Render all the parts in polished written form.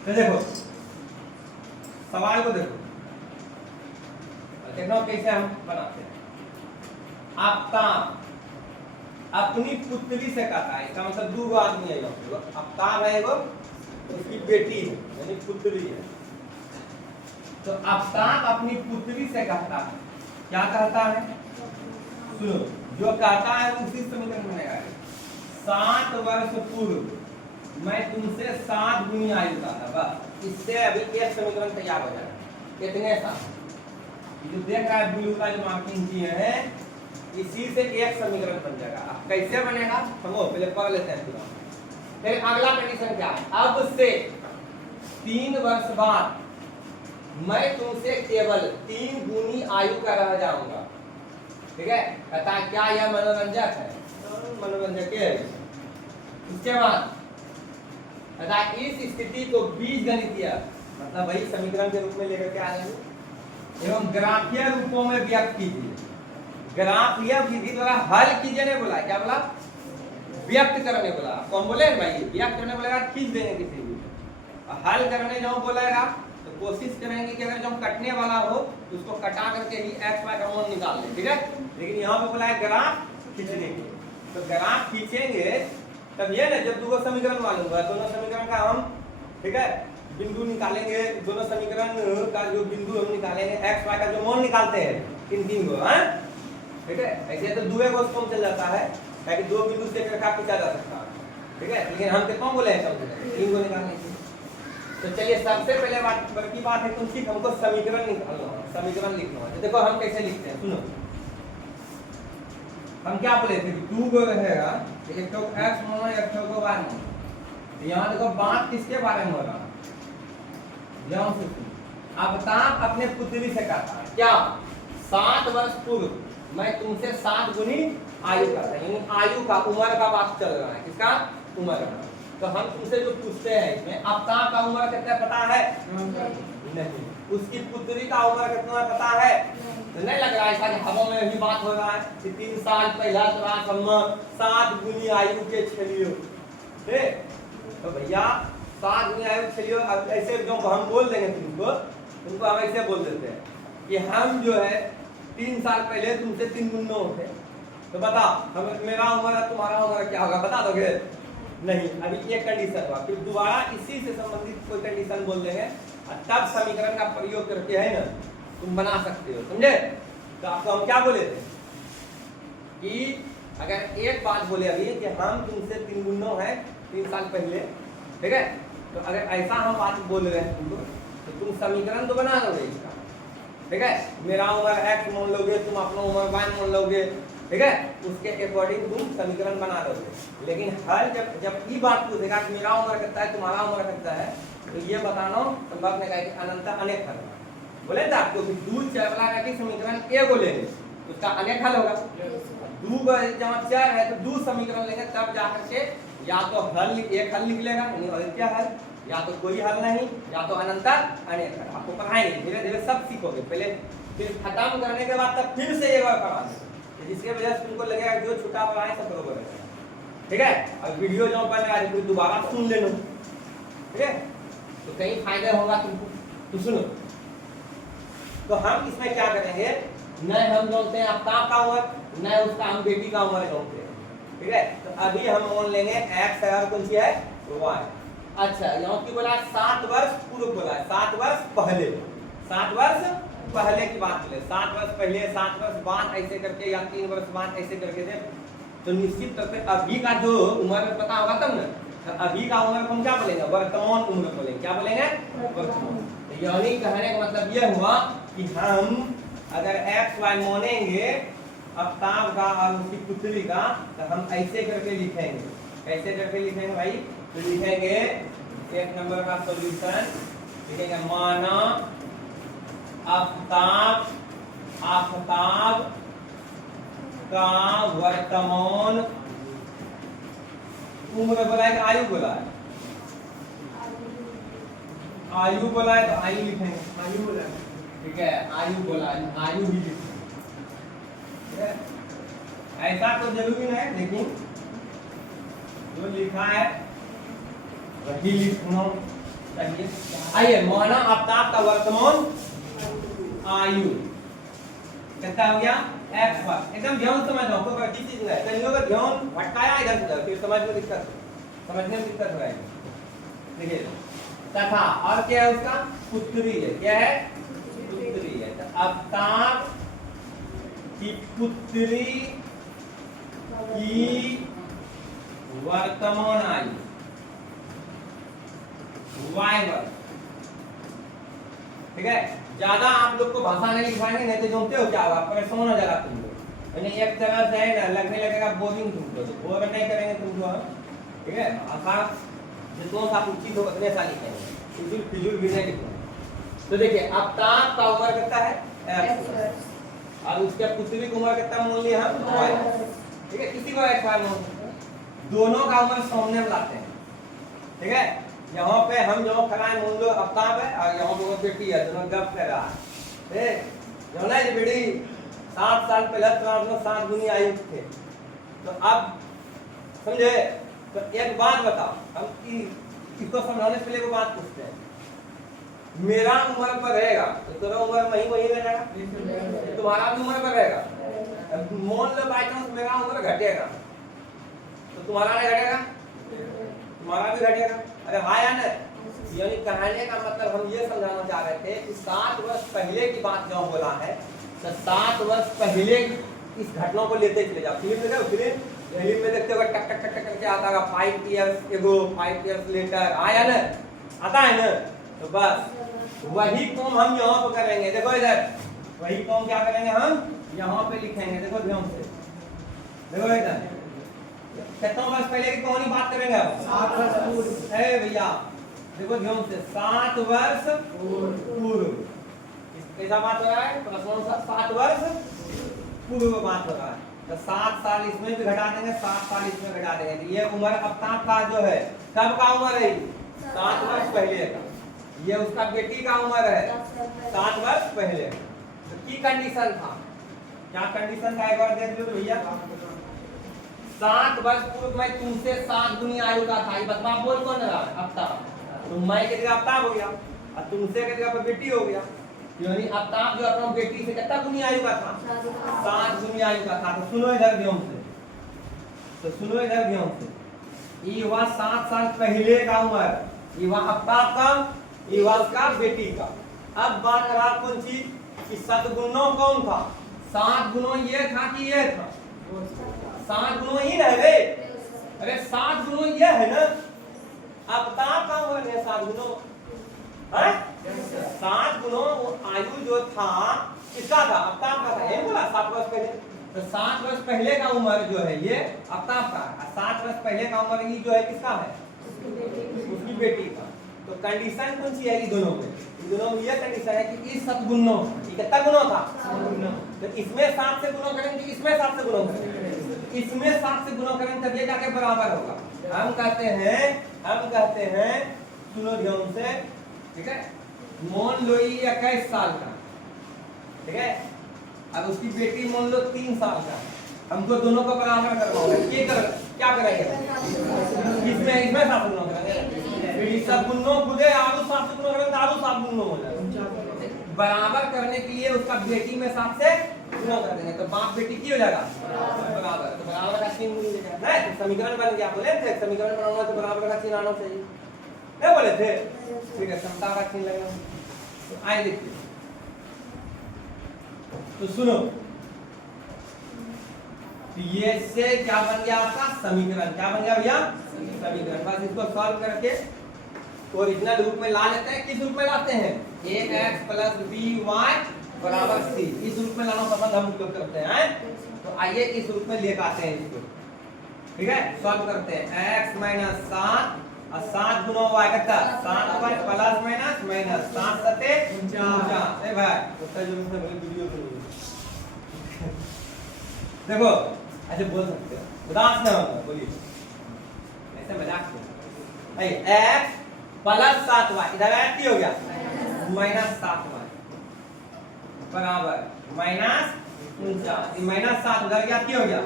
तो देखो सवाल को देखो, देखो कैसे हम बनाते हैं। आफ्ताब अपनी पुत्री से कहता है, इसका मतलब दो आदमी है, आफ्ताब है वो, उसकी बेटी है यानी पुत्री है। तो आफ्ताब अपनी पुत्री से कहता है, क्या कहता है? सुनो, जो कहता है उसी समीकरण बनेगा। 7 वर्ष पूर्व मैं तुमसे 7 गुनी आयु का था, बस इससे अभी एक समीकरण तैयार हो जाएगा। कितने साल जो देख रहा है ब्लू का जो मार्किंग किए हैं, इसी से एक समीकरण बन जाएगा। अब कैसे बनेगा समझो, पहले पढ़ लेते हैं पूरा। फिर अगला कंडीशन क्या है? अब से 3 वर्ष बाद मैं तुमसे केवल 3 गुनी आयु का रह जाऊंगा। ठीक है, कहता है क्या यह मनोरंजक है? मनोरंजक है। उसके बाद कहता है इस स्थिति को बीजगणितीय मतलब वही समीकरण के रूप में लेकर के आ जाएंगे एवं ग्राफीय रूपों में व्यक्त कीजिए। ग्राफीय विधि द्वारा हल कीजिए नहीं बोला, क्या बोला? व्यक्त करने बोला। कौन बोले भाई? व्यक्त करने बोलेगा खींच देंगे किसी भी, हल करने जो बोलेगा तो कोशिश करेंगे कि अगर जो कटने वाला हो तो उसको कटा करके ही एक्स वाई का मान निकाल लें। ठीक है, लेकिन यहाँ पे बोला है ग्राफ खींचने के, तो ग्राफ खींचेंगे तब ये ना जब दो समीकरण मालूम हुआ, दोनों समीकरण का हम ठीक है बिंदु निकालेंगे, दोनों समीकरण का जो बिंदु हम निकालेंगे, एक्स वाई का जो मान निकालते हैं इन 3 को, ठीक है। ऐसे तो दुए को कम चल जाता है, ताकि 2 बिंदु से रेखा खींचा जा सकता है। ठीक है, लेकिन हम कितना बोले हैं? कम 3 को निकालने के। तो चलिए सबसे पहले बड़ी बात है तुम ठीक हमको समीकरण निकालना है, समीकरण लिखना है। तो देखो हम कैसे लिखते हैं, सुनो। हम क्या बोले थे? 2 को रहेगा, एक तो x मानो एक तो y मानो। तो यहाँ देखो बात किसके बारे में हो रहा है? ध्यान से सुनो। आफ्ताब अपने पुत्री से कहता है क्या? 7 वर्ष पूर्व मैं तुमसे 7 गुनी आयु का था, यानी आयु का, उम्र का बात चल रहा है। किसका? उम्र का। तो हम तुमसे जो पूछते हैं इसमें आफ्ताब का उम्र कितना पता है? नहीं। उसकी पुत्री का उम्र कितना पता है? तो नहीं लग रहा है ऐसा हवा में यही बात हो रहा है कि 3 साल पहला तोरा सम्म 7 गुनी आयु के छलियो। ठीक, तो भैया 7 गुनी आयु छलियो। अब ऐसे जो हम बोल देंगे तुमको हम ऐसे बोल देते हैं कि हम जो है 3 साल पहले तुमसे 3 गुना होते। तो बता हम, मेरा उम्र है तुम्हारा उम्र क्या होगा? बता दोगे? नहीं। अभी एक कंडीशन हुआ, फिर दोबारा इसी से संबंधित कोई कंडीशन बोल देंगे और तब समीकरण का प्रयोग करके है ना तुम बना सकते हो, समझे? तो आपको हम क्या बोले थे कि अगर एक बात बोले अभी कि हम तुमसे 3 गुना है 3 साल पहले, ठीक है, तो अगर ऐसा हम बात बोल रहे हैं तुमको, तो तुम समीकरण तो बना लोगे इसका। ठीक है, मेरा उम्र x मान लोगे, तुम अपना उम्र y मान लोगे। ठीक है, उसके अकॉर्डिंग तुम समीकरण बना दोगे। लेकिन हर जब ये बात पूछेगा कि मेरा उम्र कितना है तुम्हारा उम्र कितना है, तो ये बताना संभव नहीं है कि अनंत अनेक हल बोले थे आपको कि 2 चरला का समीकरण ए को लेंगे उसका अनेक हल होगा। 2 जब 4 है तो 2 समीकरण लेंगे तब जाकर के या तो हल एक हल निकलेगा यानी अद्वितीय हल, या तो कोई हल नहीं, या तो अनंत अनेक हल। आपको पढ़ाएंगे धीरे धीरे सब सीखोगे। पहले फिर खत्म करने के बाद तब फिर से एक बार पढ़ा देंगे, जिसके वजह से तुमको लगेगा जो छुट्टा पढ़ाए सब बरोबर है। ठीक है, और वीडियो जो पढ़ रहा है फिर दोबारा सुन लेना। ठीक है, तो कहीं फायदा होगा तुमको, तो सुनो। तो हम इसमें क्या करेंगे, न हम जानते हैं आफ्ताब का उम्र, न उसका हम बेटी का उम्र जानते हैं। ठीक है, तो अभी हम मान लेंगे x है और कौन सी है? y। अच्छा, यहाँ की बोला 7 वर्ष पूर्व बोला है, 7 वर्ष पहले, 7 वर्ष पहले की बात बोले, 7 वर्ष पहले, 7 वर्ष बाद ऐसे करके, या 3 वर्ष बाद ऐसे करके दे, तो निश्चित तौर पे अभी का जो उम्र पता होगा तब ना। तो अभी का उम्र हम क्या बोलेंगे? वर्तमान उम्र बोलेंगे। क्या बोलेंगे? वर्तमान। तो यानी कहने का मतलब यह हुआ कि हम अगर x y मानेंगे आफ्ताब का और उसकी पुत्री का, तो हम ऐसे करके लिखेंगे। कैसे करके लिखेंगे भाई? तो लिखेंगे 1 नंबर का सॉल्यूशन लिखेंगे, माना आफ्ताब का वर्तमान उम्र बोला है कि आयु बोला है? आयु बोला है तो आयु लिखेंगे, आयु बोला है। ठीक है, आयु बोला है, आयु भी लिखेंगे। ऐसा तो जरूरी नहीं, लेकिन जो लिखा है वही लिखना चाहिए। आइए माना आफ्ताब का वर्तमान आयु कितना हो गया x पर। एकदम ध्यान समझ लो, कोई बड़ी चीज नहीं है, कहीं का ध्यान भटकाया इधर से उधर, फिर समझ में दिक्कत, समझने में दिक्कत हो जाएगी। देखिए तथा और क्या है उसका पुत्री है, क्या है पुत्री है। तो आफ्ताब की पुत्री की वर्तमान आयु y वर्ग, ठीक है। ज्यादा आप लोग को भाषा नहीं लिखवाएंगे, नहीं तो जानते हो क्या होगा, परेशान हो जाएगा तुम लोग। यानी एक तरह से है ना, लगने लगेगा बोरिंग तुमको, तो बोर नहीं करेंगे तुमको, ठीक है। आसान जितना सा उचित हो उतने सा लिखेंगे, फिजूल फिजूल भी नहीं लिखेंगे। तो देखिए आफ्ताब का उम्र कितना है x, और उसके पुत्री की उम्र कितना मान लिया हम y, ठीक है। किसी को x y मान, दोनों का उम्र सामने में लाते हैं, ठीक है। यहाँ पे हम जो खड़ा है मान लो आफ्ताब है, और यहाँ पे वो बेटी है, दोनों गप कर रहा है, जो ना ये बेटी 7 साल पहले तो आप लोग 7 गुनी आयु थे। तो अब समझे, तो एक बात बताओ, हम इसको समझाने से पहले वो बात पूछते हैं, मेरा उम्र पर रहेगा तो तेरा उम्र वही वही रहेगा, तुम्हारा भी उम्र पर रहेगा। मान लो बाई चांस मेरा उम्र घटेगा तो तुम्हारा नहीं घटेगा, तुम्हारा भी घटेगा। अरे हाँ या नहीं, यानी कहने का मतलब हम ये समझाना चाह रहे थे कि 7 वर्ष पहले की बात जो बोला है, तो 7 वर्ष पहले इस घटना को लेते चले जाओ। फिल्म देखो, फिल्म में देखते हो टक टक टक टक करके आता होगा 5 इयर्स एगो, 5 इयर्स लेटर, आया ना, आता है ना। तो बस वही काम हम यहाँ पे करेंगे। देखो इधर वही काम क्या करेंगे हम यहाँ पे लिखेंगे, देखो ध्यान से, देखो इधर कितना वर्ष पहले की कौन बात करेंगे अब 7 वर्ष पूर्व है भैया, देखो ध्यान से 7 वर्ष पूर्व, कैसा बात हो रहा है, प्रश्न 7 वर्ष पूर्व बात हो रहा है। तो 7 साल इसमें भी घटा देंगे, 7 साल इसमें घटा देंगे, तो ये उम्र आफ्ताब का जो है कब का उम्र है 7 वर्ष पहले का, ये उसका बेटी का उम्र है 7 वर्ष पहले। तो की कंडीशन था, क्या कंडीशन था एक बार देख लो भैया। 7 वर्ष पूर्व में तुमसे 7 गुनी आयु का था, ये बतवा बोल कौन रहा है आफ्ताब, तो मैं के जगह आफ्ताब हो गया और तुमसे के जगह पर बेटी हो गया, यानी आफ्ताब जो अपना बेटी से कितना गुनी आयु का था 7 गुनी आयु का था। तो सुनो इधर ध्यान से, तो सुनो इधर ध्यान से, ये हुआ 7 साल पहले का उम्र, ये हुआ आफ्ताब का, ये हुआ उसका बेटी का। अब बात करा कौन चीज कि सदगुणों कौन था, 7 गुणों ये था कि ये था, 7 गुणों ही ना रे, अरे 7 गुणों ये है ना, आफ्ताब का उम्र है 7 गुणों है, 7 गुणों आयु जो था किसका था आफ्ताब का था, ये बोला 7 वर्ष पहले। तो 7 वर्ष पहले का उम्र जो है ये आफ्ताब का, 7 वर्ष पहले का उम्र ये जो है किसका है उसकी बेटी का। तो कंडीशन कौन सी है इन दोनों में, इन दोनों में ये कंडीशन है कि इस सदगुणों ये कितना गुणों था, तो इसमें 7 से गुणा करेंगे, इसमें 7 से गुणा करेंगे, इसमें 7 से गुणा करेंगे तब ये जाके बराबर होगा। हम कहते हैं सुनो ध्यान से, ठीक है। मान लो ये 21 साल का, ठीक है, अब उसकी बेटी मान लो 3 साल का, हमको दोनों को बराबर करवाओगे, क्या करेंगे इसमें 7 गुणा करेंगे, सब गुणों खुदे आलू 7 से गुणा करेंगे, आलू 7 गुणों हो जाएगा। बराबर करने के लिए उसका बेटी में 7 से गुणा कर देंगे, तो बाप बेटी की हो जाएगा बराबर, तो बराबर का चिन्ह मिल जाएगा ना, तो समीकरण बन गया। बोले थे समीकरण बनाना तो बराबर का चिन्ह आना चाहिए, नहीं बोले थे, ठीक है, समता का चिन्ह लगेगा। तो आइए देखिए, तो सुनो, तो ये से क्या बन गया आपका समीकरण, क्या बन गया भैया समीकरण। बस इसको सॉल्व करके ओरिजिनल रूप में ला लेते हैं। किस रूप में लाते हैं, 8x + by बराबर c, इस रूप में लाना पसंद हम लोग करते हैं। तो आइए इस रूप में लेकर आते हैं इसको, ठीक है, सॉल्व करते हैं। x - 7 और 7 गुना y कितना 7y प्लस माइनस 7 सते 49। ए भाई उसका जो इसमें वीडियो देखो ऐसे बोल सकते हो, उदास ना होना, बोलिए ऐसे मजाक नहीं। x + 7y इधर आती हो गया -7y बराबर -49, -7 उधर क्या हो गया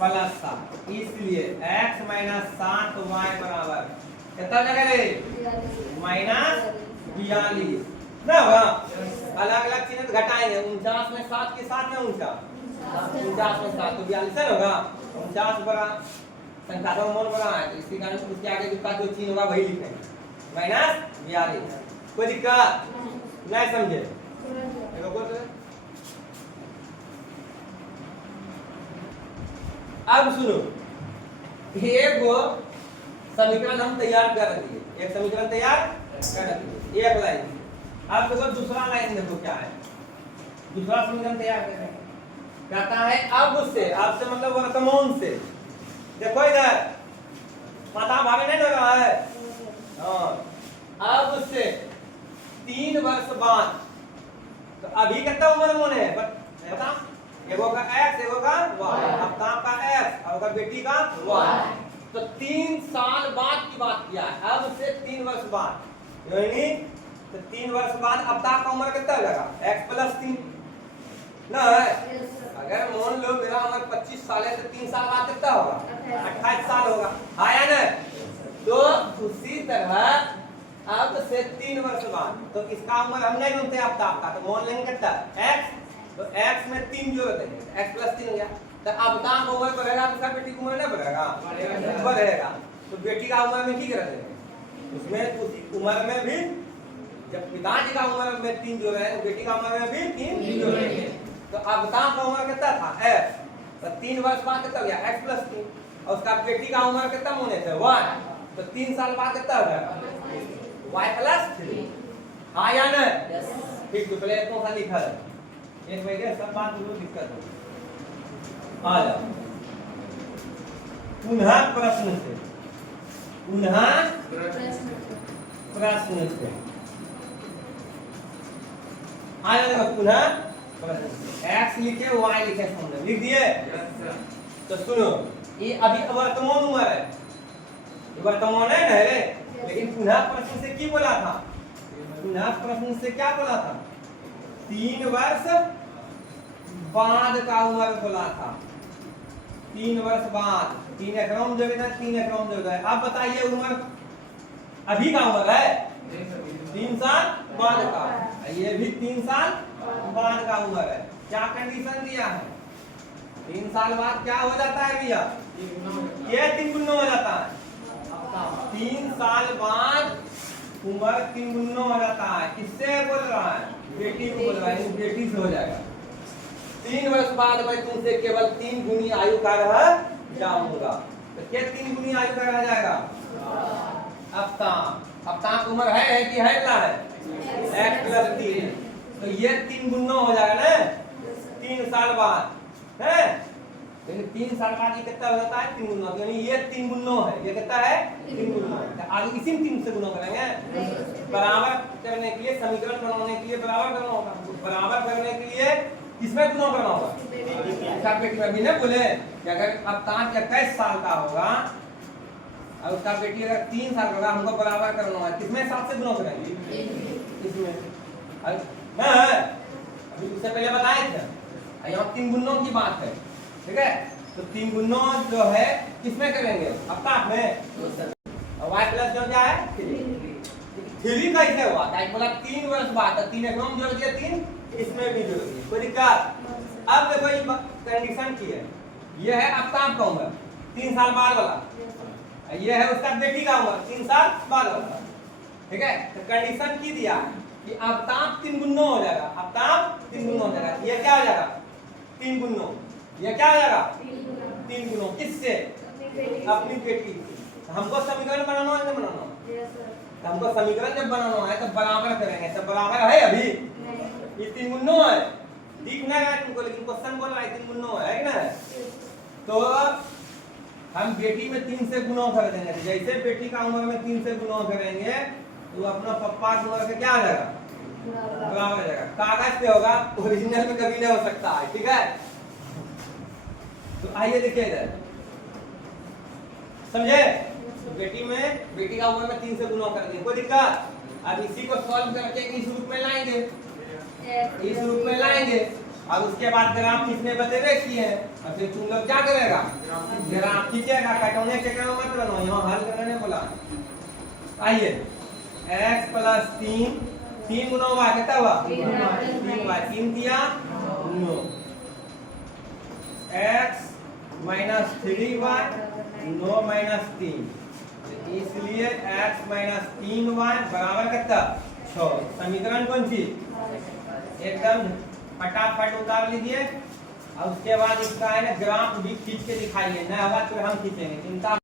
+7, इसलिए x - 7y बराबर कितना लगा रे -42 ना होगा। अलग अलग चिन्ह घटाएंगे 49 में 7 के साथ में 49 में 7 तो 42 होगा। 49 बड़ा संख्यात्मक मोल बड़ा है तो इसी कारण उसके आगे जितना जो चिन्ह होगा वही लिखेंगे -42। कोई दिक्कत नहीं समझे? अब सुनो एक समीकरण हम तैयार कर दिए, एक समीकरण तैयार कर दिए, एक लाइन। अब देखो दूसरा लाइन देखो क्या है, दूसरा समीकरण तैयार करेंगे। कहता है अब से मतलब वर्तमान से। देखो इधर माता भाभी नहीं लग रहा है। अब से 3 वर्ष बाद तो अभी कितना उम्र होने बता, एगो का x एगो का y, अब ताप का x और का बेटी का y। तो 3 साल बाद की बात किया है। अब से 3 वर्ष बाद यानी तो 3 वर्ष बाद अब ताप का उम्र कितना लगा x + 3 ना है। अगर मान लो मेरा उम्र 25 साल है तो 3 साल बाद कितना होगा 28 साल होगा, आया ना। तो उसी तरह अब से 3 वर्ष बाद तो इसका उम्र हम नहीं ढूंढते अब ताप का, तो मान लेंगे कितना x, तो x में 3 जोड़ देंगे x + 3 हो गया। तो अब ताप उम्र बढ़ेगा तो बेटी की उम्र नहीं बढ़ेगा, बढ़ेगा। तो बेटी का उम्र में की कर देंगे उसमें उसी उम्र में भी जब पिताजी का उम्र में 3 जोड़े हैं बेटी का उम्र में भी 3 जोड़ेंगे। तो अब ताप का उम्र कितना था x, तो 3 वर्ष बाद कितना हो गया x + 3 और उसका बेटी का उम्र कितना होने थे y, तो 3 साल बाद कितना हो जाएगा y + 3। हाँ या नहीं? ठीक तो पहले इतना सा लिखा है एक वजह सब बात जरूर दिक्कत हो। आ जाओ पुनः प्रश्न से, पुनः प्रश्न से आ जाओ। पुनः प्रश्न x लिखे y लिखे सामने लिख दिए। तो सुनो ये अभी वर्तमान उम्र है, वर्तमान है ना रे, लेकिन पुनः प्रश्न से की बोला था, पुनः प्रश्न से क्या बोला था 3 वर्ष बाद का उम्र बोला था। 3 वर्ष बाद 3 एकरम जोड़ था, 3 एकरम जोड़ है। अब बताइए उम्र अभी का उम्र है 3 साल बाद का, ये भी 3 साल बाद का उम्र है। क्या कंडीशन दिया है 3 साल बाद क्या हो जाता है भैया, ये 3 गुना हो जाता है। 3 साल बाद उम्र 3 गुना हो जाता है। किससे बोल रहा है, बेटी को बोल रहा है, बेटी से हो जाएगा। 3 वर्ष बाद मैं तुमसे केवल 3 गुनी आयु का रह जाऊंगा। तो क्या 3 गुनी आयु का रह जाएगा अब ताप उम्र है कि है ना है x + 3, तो ये 3 गुना हो जाएगा ना 3 साल बाद है। यानी 3 साल बाद ये कितना हो जाता है 3 गुना, यानी ये 3 गुना है, ये कितना है 3 गुना। आगे इसी में 3 से गुना करेंगे। बराबर करने के लिए समीकरण बनाने के लिए बराबर करना होगा, बराबर करने के लिए किसमें गुना करना होगा उसका बेटी में भी ना बोले कि अगर अब ताप 21 साल का होगा और उसका बेटी अगर 3 साल का होगा, हमको बराबर करना होगा किसमें 7 से गुना करेंगे इसमें ना। अभी उससे पहले बताए थे यहाँ 3 गुणों की बात है, ठीक है। तो 3 गुणों जो है किसमें करेंगे अब ताप में, और y + जो क्या है 3 कैसे हुआ, क्या बोला 3 वर्ष बाद 3 एकम जोड़ दिया 3 इसमें भी जोड़ दिए, कोई दिक्कत। अब देखो ये कंडीशन की है, ये है अब ताप का उम्र 3 साल बाद वाला, ये है उसका बेटी का उम्र 3 साल बाद वाला, ठीक है। तो कंडीशन की दिया कि अब ताप 3 गुना हो जाएगा, अब ताप 3 गुना हो जाएगा। ये क्या हो जाएगा 3 गुना, ये क्या हो जाएगा 3 गुना किससे अपनी बेटी। हमको समीकरण बनाना है नहीं बनाना, हमको समीकरण जब बनाना है तो बराबर करेंगे। तो बराबर है अभी ये 3 गुना है, दिख नहीं रहा है तुमको, लेकिन क्वेश्चन बोल रहा है 3 गुना है कि ना। तो हम बेटी में 3 से गुना कर देंगे, जैसे बेटी का उम्र में 3 से गुना करेंगे तो अपना पप्पा की उम्र से क्या आ जाएगा बराबर हो जाएगा। कागज पे होगा, ओरिजिनल में कभी नहीं हो सकता है, ठीक है। तो आइए देखिए इधर समझे, बेटी का उम्र में 3 से गुना कर देंगे, कोई दिक्कत। अब इसी को सॉल्व करके इस रूप में लाएंगे, इस रूप में लाएंगे और उसके बाद ग्राफ किसने बतेरे किए हैं, और फिर तुम लोग क्या करेगा ग्राफ खींचेगा, कटौने के काम मत बनाओ, यहाँ हल करने बोला आइए x प्लस 3 3 गुना y कितना हुआ 3y 3 दिया 9 x माइनस 3y 9 माइनस 3 इसलिए x माइनस 3y बराबर कितना 6। समीकरण कौन सी एकदम फटाफट उतार लीजिए और उसके बाद इसका है ना ग्राफ भी खींच के दिखाइए, ना होगा तो हम खींचेंगे चिंता